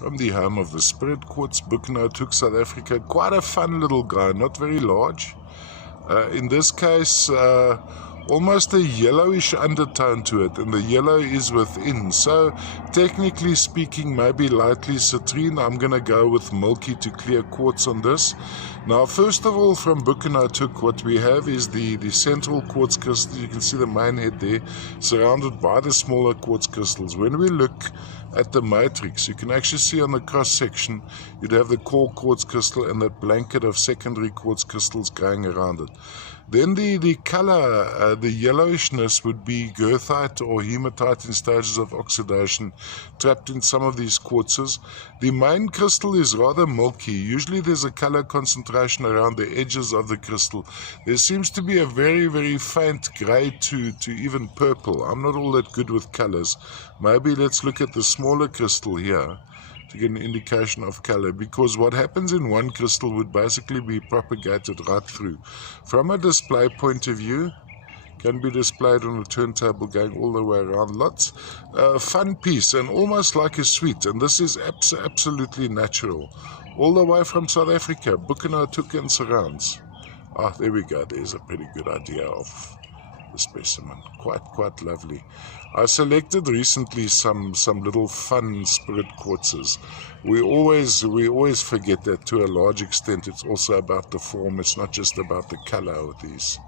from the home of the Spirit Quartz, Buchenhout, South Africa. Quite a fun little guy, not very large. In this case, almost a yellowish undertone to it, and the yellow is within. So, technically speaking, maybe lightly citrine. I'm going to go with milky to clear quartz on this. Now, first of all, from Buchenhout, what we have is the central quartz crystal. You can see the main head there, surrounded by the smaller quartz crystals. When we look at the matrix, you can actually see on the cross section, you'd have the core quartz crystal and that blanket of secondary quartz crystals going around it. Then the color, the yellowishness would be goethite or hematite in stages of oxidation trapped in some of these quartzes. The main crystal is rather milky. Usually there's a color concentration around the edges of the crystal. There seems to be a very, very faint gray to even purple. I'm not all that good with colors. Maybe let's look at the smaller crystal here to get an indication of color, because what happens in one crystal would basically be propagated right through. From a display point of view, can be displayed on a turntable going all the way around. Lots fun piece and almost like a sweet, and this is absolutely natural. All the way from South Africa, Buchenhout and surrounds. There we go. There's a pretty good idea of the specimen. Quite lovely. I selected recently some little fun spirit quartzes. We always forget that to a large extent it's also about the form. It's not just about the color of these.